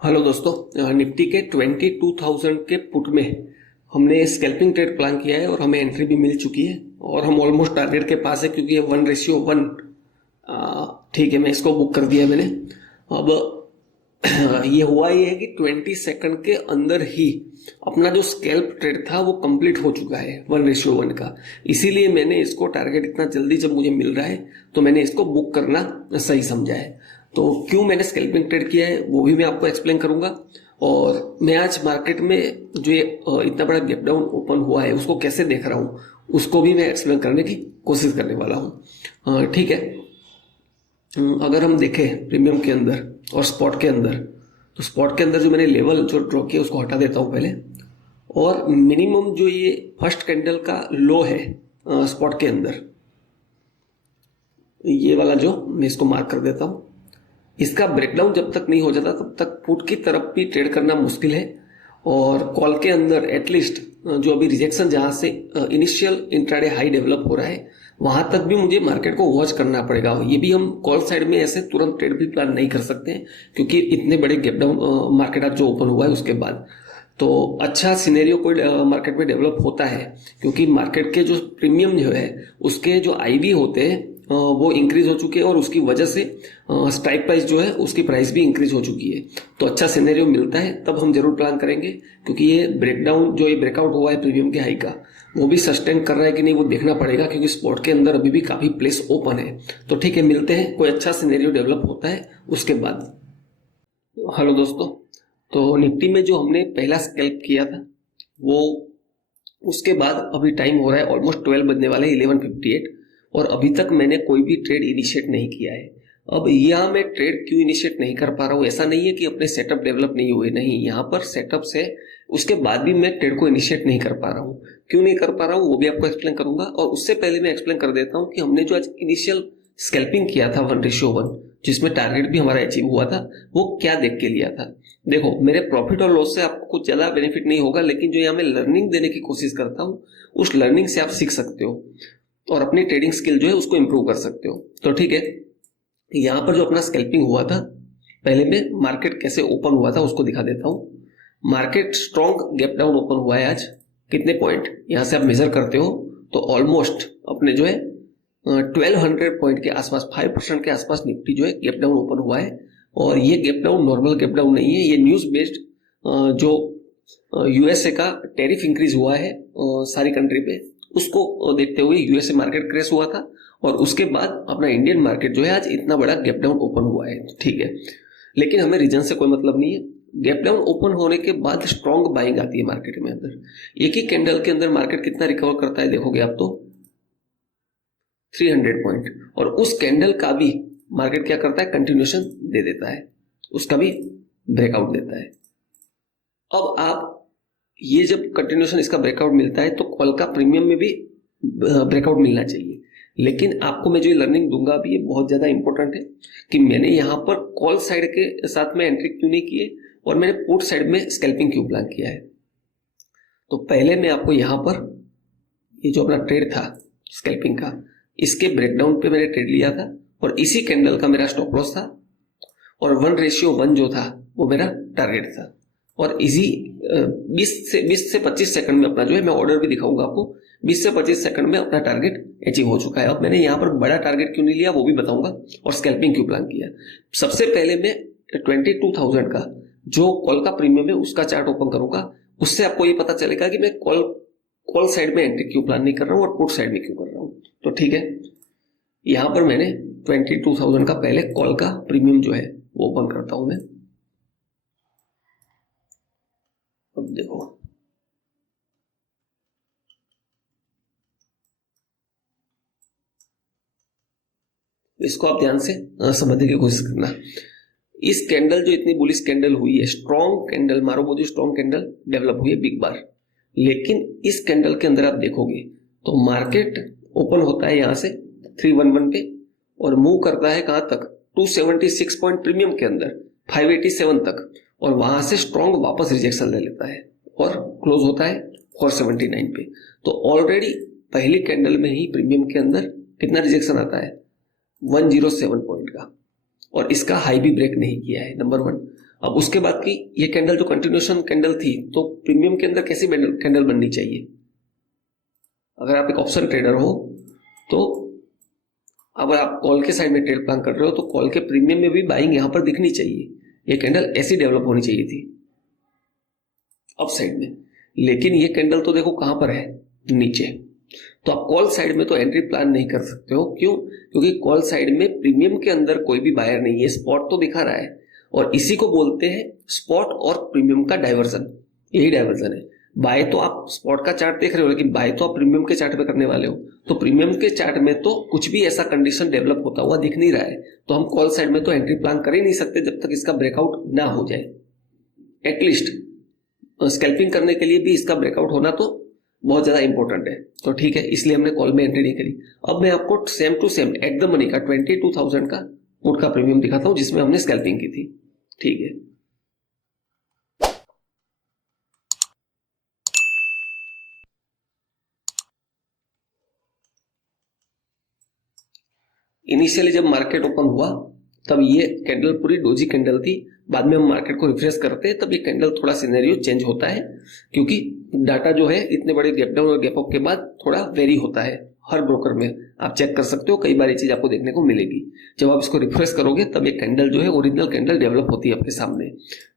Hello दोस्तों, Nifty के 22,000 के पुट में हमने स्कैल्पिंग ट्रेड प्लान किया है और हमें एंट्री भी मिल चुकी है और हम ऑलमोस्ट टारगेट के पास है क्योंकि ये 1:1। ठीक है, मैं इसको बुक कर दिया मैंने। अब ये हुआ ये है कि 20 सेकंड के अंदर ही अपना जो स्कैल्प ट्रेड था वो कंप्लीट हो चुका है 1:1 का। इसीलिए मैंने इसको टारगेट इतना जल्दी जब मुझे मिल रहा है तो मैंने इसको बुक करना सही समझा है। तो क्यों मैंने स्कैल्पिंग ट्रेड किया है वो भी मैं आपको एक्सप्लेन करूंगा। और मैं आज मार्केट में जो ये इतना बड़ा गैप डाउन ओपन हुआ है उसको कैसे देख रहा हूँ उसको भी मैं एक्सप्लेन करने की कोशिश करने वाला हूँ। ठीक है। अगर हम देखें प्रीमियम के अंदर और स्पॉट के अंदर, तो स्पॉट के अंदर जो मैंने लेवल जो ड्रॉ किया उसको हटा देता हूँ पहले। और मिनिमम जो ये फर्स्ट कैंडल का लो है स्पॉट के अंदर, ये वाला जो मैं इसको मार्क कर देता हूँ। इसका ब्रेकडाउन जब तक नहीं हो जाता तब तक पुट की तरफ भी ट्रेड करना मुश्किल है। और कॉल के अंदर एटलीस्ट जो अभी रिजेक्शन जहां से इनिशियल इंट्राडे हाई डेवलप हो रहा है वहां तक भी मुझे मार्केट को वॉच करना पड़ेगा। ये भी हम कॉल साइड में ऐसे तुरंत ट्रेड भी प्लान नहीं कर सकते हैं क्योंकि इतने बड़े गैप डाउन मार्केट आज जो ओपन हुआ है उसके बाद तो अच्छा सिनेरियो कोई मार्केट में डेवलप होता है क्योंकि मार्केट के जो प्रीमियम जो है उसके जो आईबी होते हैं वो इंक्रीज हो चुके हैं और उसकी वजह से स्ट्राइक प्राइस जो है उसकी प्राइस भी इंक्रीज हो चुकी है। तो अच्छा सिनेरियो मिलता है तब हम जरूर प्लान करेंगे क्योंकि ये ब्रेकडाउन जो ये ब्रेकआउट हुआ है प्रीमियम के हाई का वो भी सस्टेन कर रहा है कि नहीं वो देखना पड़ेगा क्योंकि स्पॉट के अंदर अभी भी काफी प्लेस ओपन है। तो ठीक है, मिलते हैं कोई अच्छा सिनेरियो डेवलप होता है उसके बाद। हेलो दोस्तों, तो निफ्टी में जो हमने पहला स्कैल्प किया था वो उसके बाद अभी टाइम हो रहा है ऑलमोस्ट 12 बजने वाले 11:58 और अभी तक मैंने कोई भी ट्रेड इनिशिएट नहीं किया है। अब यहाँ मैं ट्रेड क्यों इनिशिएट नहीं कर पा रहा हूँ, ऐसा नहीं है कि अपने सेटअप डेवलप नहीं हुए, नहीं, यहाँ पर सेटअप्स है उसके बाद भी मैं ट्रेड को इनिशिएट नहीं कर पा रहा हूँ। क्यों नहीं कर पा रहा हूँ वो भी आपको एक्सप्लेन करूंगा। और उससे पहले मैं एक्सप्लेन कर देता हूँ कि हमने जो आज इनिशियल स्कैल्पिंग किया था 1:1 जिसमें टारगेट भी हमारा अचीव हुआ था वो क्या देख के लिया था। देखो, मेरे प्रॉफिट और लॉस से आपको कुछ ज्यादा बेनिफिट नहीं होगा लेकिन जो यहाँ मैं लर्निंग देने की कोशिश करता हूँ उस लर्निंग से आप सीख सकते हो और अपनी ट्रेडिंग स्किल जो है उसको इंप्रूव कर सकते हो। तो ठीक है, यहाँ पर जो अपना स्कैल्पिंग हुआ था पहले मैं मार्केट कैसे ओपन हुआ था उसको दिखा देता हूँ। Market strong gap down open हुआ है आज। कितने पॉइंट यहाँ से आप मेजर करते हो तो ऑलमोस्ट अपने जो है 1200 पॉइंट के आसपास 5% के आसपास निफ्टी जो है गैप डाउन ओपन हुआ है। और ये gap down normal gap down नहीं है, ये न्यूज बेस्ड जो यूएसए का टैरिफ इंक्रीज हुआ है सारी कंट्री पे उसको देखते हुए यूएसए मार्केट क्रैश हुआ था और उसके बाद अपना इंडियन मार्केट जो है आज इतना बड़ा गैप डाउन ओपन हुआ है। ठीक है, लेकिन हमें रीजन से कोई मतलब नहीं है। गैप डाउन ओपन होने के बाद स्ट्रॉन्ग बाइंग आती है मार्केट में अंदर। एक ही कैंडल के अंदर मार्केट कितना रिकवर करता है देखोगे आप तो 300 पॉइंट, और उस कैंडल का भी मार्केट क्या करता है कंटिन्यूएशन दे देता है, उसका भी ब्रेकआउट देता है। अब आप ये जब कंटिन्यूएशन इसका ब्रेकआउट मिलता है तो कॉल का प्रीमियम में भी ब्रेकआउट मिलना चाहिए। लेकिन आपको मैं जो लर्निंग दूंगा अभी ये बहुत ज्यादा इंपॉर्टेंट है कि मैंने यहाँ पर कॉल साइड के साथ में एंट्री क्यों नहीं किए और मैंने पुट साइड में स्कैल्पिंग क्यों प्लान किया है। तो पहले मैं आपको यहाँ पर ये जो अपना ट्रेड था स्कैल्पिंग का इसके ब्रेकडाउन पे मैंने ट्रेड लिया था और इसी कैंडल का मेरा स्टॉप लॉस था और 1:1 जो था वो मेरा टारगेट था। और इसी 20 से 25 सेकंड में अपना जो है मैं ऑर्डर भी दिखाऊंगा आपको, 20 से 25 सेकंड में अपना टारगेट अचीव हो चुका है। अब मैंने यहाँ पर बड़ा टारगेट क्यों नहीं लिया वो भी बताऊंगा और स्कैल्पिंग क्यों प्लान किया। सबसे पहले मैं 22,000 का जो कॉल का प्रीमियम है उसका चार्ट ओपन करूंगा, उससे आपको ये पता चलेगा कि मैं कॉल साइड में एंट्री क्यों प्लान नहीं कर रहा हूँ और पुट साइड में क्यों कर रहा हूँ। तो ठीक है, यहाँ पर मैंने 22,000 का पहले कॉल का प्रीमियम जो है वो ओपन करता हूं मैं। अब देखो इसको आप ध्यान से समझने की कोशिश करना। इस कैंडल जो इतनी बुलिश कैंडल हुई है, स्ट्रॉन्ग कैंडल मारो वो जो स्ट्रॉन्ग कैंडल डेवलप हुई है बिग बार, लेकिन इस कैंडल के अंदर आप देखोगे तो मार्केट ओपन होता है यहाँ से 311 पे और मूव करता है कहां तक 276 पॉइंट प्रीमियम के अंदर 587 तक और वहां से स्ट्रॉन्ग वापस रिजेक्शन ले लेता है और क्लोज होता है 479 पे। तो ऑलरेडी पहली कैंडल में ही प्रीमियम के अंदर कितना रिजेक्शन आता है 107 पॉइंट का और इसका हाई भी ब्रेक नहीं किया है, नंबर 1। अब उसके बाद की ये कैंडल जो कंटिन्यूएशन कैंडल थी, तो प्रीमियम के अंदर कैसी कैंडल बननी चाहिए? अगर आप एक ऑप्शन ट्रेडर हो तो अगर आप कॉल के साइड में ट्रेड प्लान कर रहे हो तो कॉल के प्रीमियम में भी बाइंग यहां पर दिखनी चाहिए। ये कैंडल ऐसी डेवलप होनी चाहिए थी अप साइड में, लेकिन ये कैंडल तो देखो कहां पर है, नीचे। तो आप कॉल साइड में तो एंट्री प्लान नहीं कर सकते हो। क्यों? क्योंकि कॉल साइड में प्रीमियम के अंदर कोई भी बायर नहीं है, स्पॉट तो दिखा रहा है, और इसी को बोलते हैं स्पॉट और प्रीमियम का डाइवर्जन। यही डाइवर्जन है। बाय तो आप स्पॉट का चार्ट देख रहे हो, लेकिन बाय तो आप प्रीमियम के चार्ट पे करने वाले हो। तो प्रीमियम के चार्ट में तो कुछ भी ऐसा कंडीशन डेवलप होता हुआ दिख नहीं रहा है, तो हम कॉल साइड में तो एंट्री प्लान कर ही नहीं सकते जब तक इसका ब्रेकआउट ना हो जाए। एटलीस्ट स्कैल्पिंग करने के लिए भी इसका ब्रेकआउट होना तो बहुत ज्यादा इंपॉर्टेंट है। तो ठीक है, इसलिए हमने कॉल में एंट्री नहीं करी। अब मैं आपको same to same at the money का 22,000 का पुट का प्रीमियम दिखाता हूं जिसमें हमने स्कैल्पिंग की थी। ठीक है, इनिशियली जब मार्केट ओपन हुआ तब ये कैंडल पूरी डोजी कैंडल थी। बाद में हम मार्केट को रिफ्रेश करते हैं तब ये कैंडल थोड़ा सिनेरियो चेंज होता है, क्योंकि डाटा जो है इतने बड़े गैप डाउन और गैप अप के बाद थोड़ा वेरी होता है हर ब्रोकर में। आप चेक कर सकते हो, कई बार ये चीज आपको देखने को मिलेगी। जब आप इसको रिफ्रेश करोगे तब ये कैंडल जो है ओरिजिनल कैंडल डेवलप होती है आपके सामने।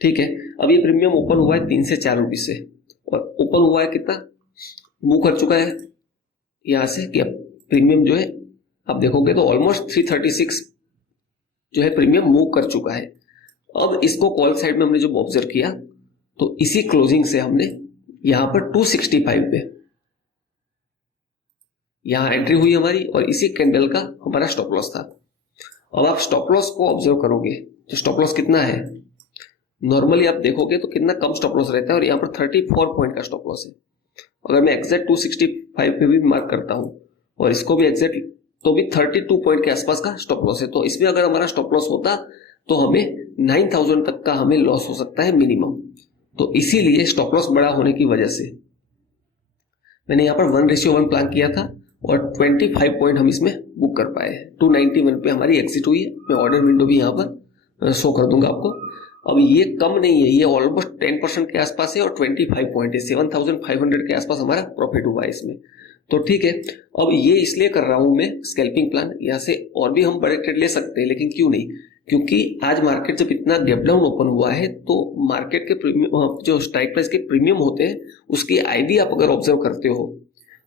ठीक है, अब ये प्रीमियम ओपन हुआ है 3 से 4 रुपये से, और ओपन हुआ है कितना, मूव कर चुका है यहां से कि अब प्रीमियम जो है आप देखोगे तो ऑलमोस्ट 336 जो है प्रीमियम मूव कर चुका है। अब इसको कॉल साइड में हमने जब ऑब्जर्व किया तो इसी क्लोजिंग से हमने यहां पर 265 पे यहां एंट्री हुई हमारी, और इसी कैंडल का हमारा स्टॉप लॉस था। अब आप स्टॉप लॉस को ऑब्जर्व करोगे तो स्टॉप लॉस कितना है, नॉर्मली आप देखोगे तो कितना कम स्टॉप लॉस रहता है, और यहाँ पर 34 पॉइंट का स्टॉप लॉस है। अगर मैं एग्जैक्ट 265 पे भी मार्क करता हूं और इसको भी एग्जैक्ट, तो भी 32 पॉइंट के आसपास का स्टॉप लॉस है। तो इसमें अगर हमारा स्टॉप लॉस होता तो हमें 9,000 तक का हमें लॉस हो सकता है मिनिमम। तो इसीलिए स्टॉप लॉस बड़ा होने की वजह से मैंने यहाँ पर 1:1 प्लान किया था, और 25 पॉइंट हम इसमें बुक कर पाए। 291 पे हमारी एग्जिट हुई है। मैं ऑर्डर विंडो भी यहाँ पर शो कर दूंगा आपको। अब ये कम नहीं है, ये ऑलमोस्ट 10% के आसपास है, और 25 पॉइंट है, 7,500 के आसपास हमारा प्रॉफिट हुआ है इसमें। तो ठीक है, अब ये इसलिए कर रहा हूं मैं स्कैल्पिंग प्लान। यहाँ से और भी हम बड़े ट्रेड ले सकते हैं, लेकिन क्यों नहीं, क्योंकि आज मार्केट जब इतना गैप डाउन ओपन हुआ है तो मार्केट के प्रीमियम जो स्ट्राइक प्राइस के प्रीमियम होते हैं उसकी आईवी आप अगर ऑब्जर्व करते हो,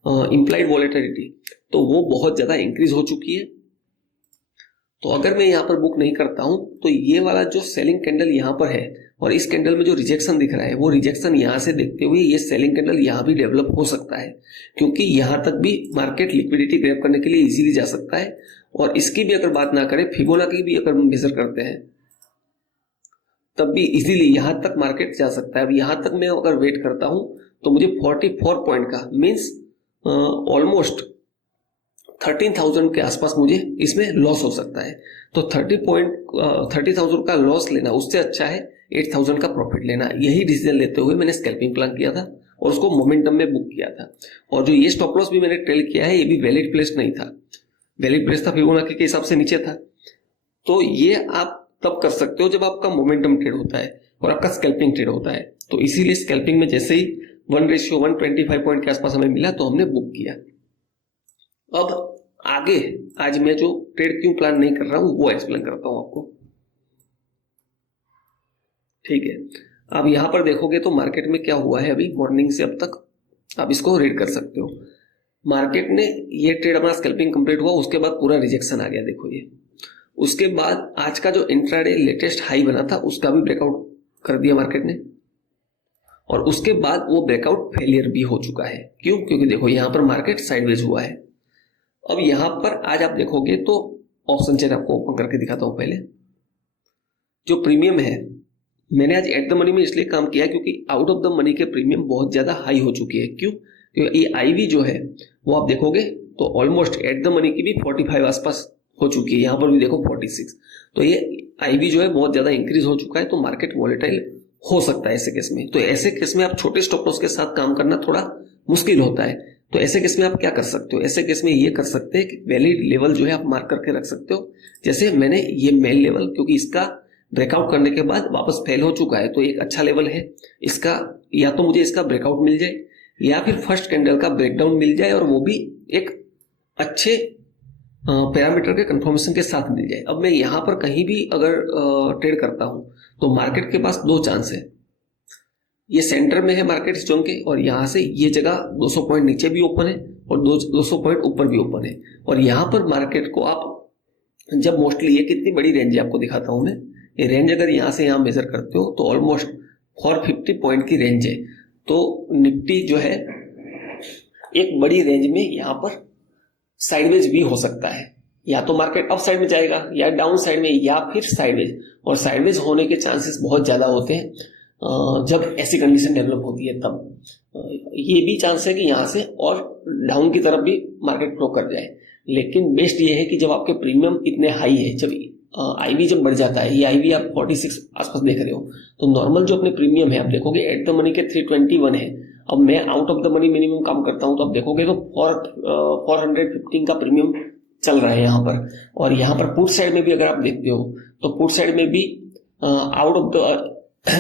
इंप्लाइड वॉलेटिलिटी, तो वो बहुत ज्यादा इंक्रीज हो चुकी है। तो अगर मैं यहाँ पर बुक नहीं करता हूं तो ये वाला जो सेलिंग कैंडल यहाँ पर है और इस कैंडल में जो रिजेक्शन दिख रहा है, वो रिजेक्शन यहाँ से देखते हुए ये सेलिंग कैंडल यहाँ भी डेवलप हो सकता है, क्योंकि यहाँ तक भी मार्केट लिक्विडिटी ग्रैब करने के लिए इजीली जा सकता है। और इसकी भी अगर बात ना करें, फिबोनाची की भी अगर मेजर करते हैं तब भी इजीली यहाँ तक मार्केट जा सकता है। अब यहाँ तक मैं अगर वेट करता हूं तो मुझे 44 पॉइंट का मीन्स ऑलमोस्ट 13,000 के आसपास मुझे इसमें लॉस हो सकता है। तो 30,000 का लॉस लेना उससे अच्छा है 8,000 का प्रॉफिट लेना। यही डिसीजन लेते हुए मैंने स्कैल्पिंग प्लान किया था और उसको मोमेंटम में बुक किया था। और जो ये स्टॉप लॉस भी मैंने ट्रेल किया है, ये भी वैलिड प्लेस नहीं था, वैलिड प्लेस था फिबोनाची के हिसाब से नीचे था। तो ये आप तब कर सकते हो जब आपका मोमेंटम ट्रेड होता है और आपका स्कैल्पिंग ट्रेड होता है। तो इसीलिए स्कैल्पिंग में जैसे ही 1:1 25 पॉइंट के आसपास हमें मिला तो हमने बुक किया। अब आगे आज मैं जो ट्रेड क्यों प्लान नहीं कर रहा हूं वो एक्सप्लेन करता हूं आपको। ठीक है, अब यहां पर देखोगे तो मार्केट में क्या हुआ है अभी मॉर्निंग से अब तक, आप इसको रीड कर सकते हो। मार्केट ने ये ट्रेड अपना स्कैल्पिंग कंप्लीट हुआ, उसके बाद पूरा रिजेक्शन आ गया, देखो ये। उसके बाद आज का जो इंट्राडे लेटेस्ट हाई बना था उसका भी ब्रेकआउट कर दिया मार्केट ने, और उसके बाद वो ब्रेकआउट फेलियर भी हो चुका है। क्यों? क्योंकि देखो यहां पर मार्केट साइडवेज हुआ है। अब यहां पर आज आप देखोगे तो ऑप्शन चेन आपको ओपन करके दिखाता हूं। पहले जो प्रीमियम है मैंने आज एट द मनी में इसलिए काम किया क्योंकि आउट ऑफ द मनी के प्रीमियम बहुत ज्यादा हाई हो चुकी है। क्यों? क्योंकि ये आईवी जो है वो आप देखोगे तो ऑलमोस्ट एट द मनी की भी 45 आसपास हो चुकी है, यहां पर भी देखो 46। तो ये आईवी जो है बहुत ज्यादा इंक्रीज हो चुका है, तो मार्केट वॉलेटाइल हो सकता है ऐसे केस में। तो ऐसे केस में आप छोटे स्टॉप लॉस के साथ काम करना थोड़ा मुश्किल होता है। तो ऐसे केस में आप क्या कर सकते हो, ऐसे केस में ये कर सकते हैं कि वैलिड लेवल जो है आप मार्क करके रख सकते हो। जैसे मैंने ये मेन लेवल, क्योंकि इसका ब्रेकआउट करने के बाद वापस फेल हो चुका है, तो एक अच्छा लेवल है इसका। या तो मुझे इसका ब्रेकआउट मिल जाए या फिर फर्स्ट कैंडल का ब्रेकडाउन मिल जाए, और वो भी एक अच्छे पैरामीटर के कंफर्मेशन के साथ मिल जाए। अब मैं यहाँ पर कहीं भी अगर ट्रेड करता हूँ तो मार्केट के पास दो चांस है। ये सेंटर में है मार्केट इस जोन के, और यहाँ से ये जगह 200 पॉइंट नीचे भी ओपन है और 200 पॉइंट ऊपर भी ओपन है। और यहाँ पर मार्केट को आप जब मोस्टली, ये कितनी बड़ी रेंज है आपको दिखाता हूँ मैं, ये रेंज अगर यहाँ से यहाँ मेजर करते हो तो ऑलमोस्ट 450 पॉइंट की रेंज है। तो निफ्टी जो है एक बड़ी रेंज में यहाँ पर साइडवेज भी हो सकता है। या तो मार्केट अप साइड में जाएगा या डाउन साइड में या फिर साइडवेज, और साइडवेज होने के चांसेस बहुत ज़्यादा होते हैं जब ऐसी कंडीशन डेवलप होती है। तब ये भी चांस है कि यहाँ से और डाउन की तरफ भी मार्केट फ्लो कर जाए। लेकिन बेस्ट ये है कि जब आपके प्रीमियम इतने हाई है, जब आईवी जब बढ़ जाता है, ये आईवी आप 46 आसपास देख रहे हो, तो नॉर्मल जो अपने प्रीमियम है आप देखोगे एट द मनी के 321 है। अब मैं out of the money minimum काम करता हूं, तो आप देखोगे तो 415 का प्रीमियम चल रहा है यहाँ पर। और यहाँ पर पुट साइड में भी अगर आप देखते हो तो पुट साइड में भी out of the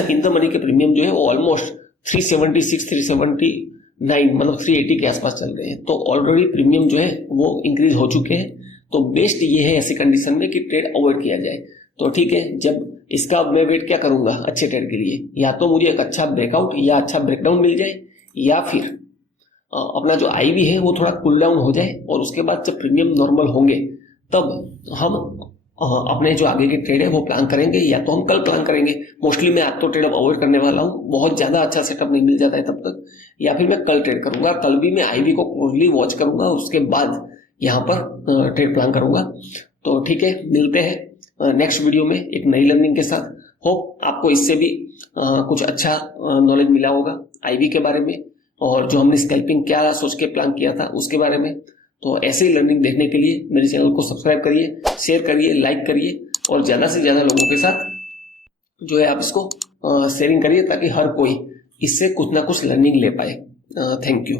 in the money के प्रीमियम जो है वो ऑलमोस्ट 376 379 मतलब 380 के आसपास चल रहे हैं। तो ऑलरेडी प्रीमियम जो है वो इंक्रीज हो चुके हैं। तो बेस्ट ये है ऐसी कंडीशन में कि ट्रेड अवॉइड किया जाए। तो ठीक है, जब इसका मैं वेट क्या करूंगा अच्छे ट्रेड के लिए, या तो मुझे एक अच्छा ब्रेकआउट या अच्छा ब्रेकडाउन मिल जाए, या फिर अपना जो आईवी है वो थोड़ा कूल डाउन हो जाए, और उसके बाद जब प्रीमियम नॉर्मल होंगे तब हम अपने जो आगे के ट्रेड है वो प्लान करेंगे, या तो हम कल प्लान करेंगे। मोस्टली मैं आज तो ट्रेड अवॉइड करने वाला हूँ, बहुत ज्यादा अच्छा सेटअप नहीं मिल जाता है तब तक, या फिर मैं कल ट्रेड करूंगा। कल भी मैं आईवी को क्लोजली वॉच करूंगा, उसके बाद यहाँ पर ट्रेड प्लान करूंगा। तो ठीक है, मिलते हैं नेक्स्ट वीडियो में एक नई लर्निंग के साथ। होप आपको इससे भी कुछ अच्छा नॉलेज मिला होगा आईवी के बारे में, और जो हमने स्कैल्पिंग क्या सोच के प्लान किया था उसके बारे में। तो ऐसे ही लर्निंग देखने के लिए मेरे चैनल को सब्सक्राइब करिए, शेयर करिए, लाइक करिए, और ज़्यादा से ज़्यादा लोगों के साथ जो है आप इसको शेयरिंग करिए, ताकि हर कोई इससे कुछ ना कुछ लर्निंग ले पाए। Thank you.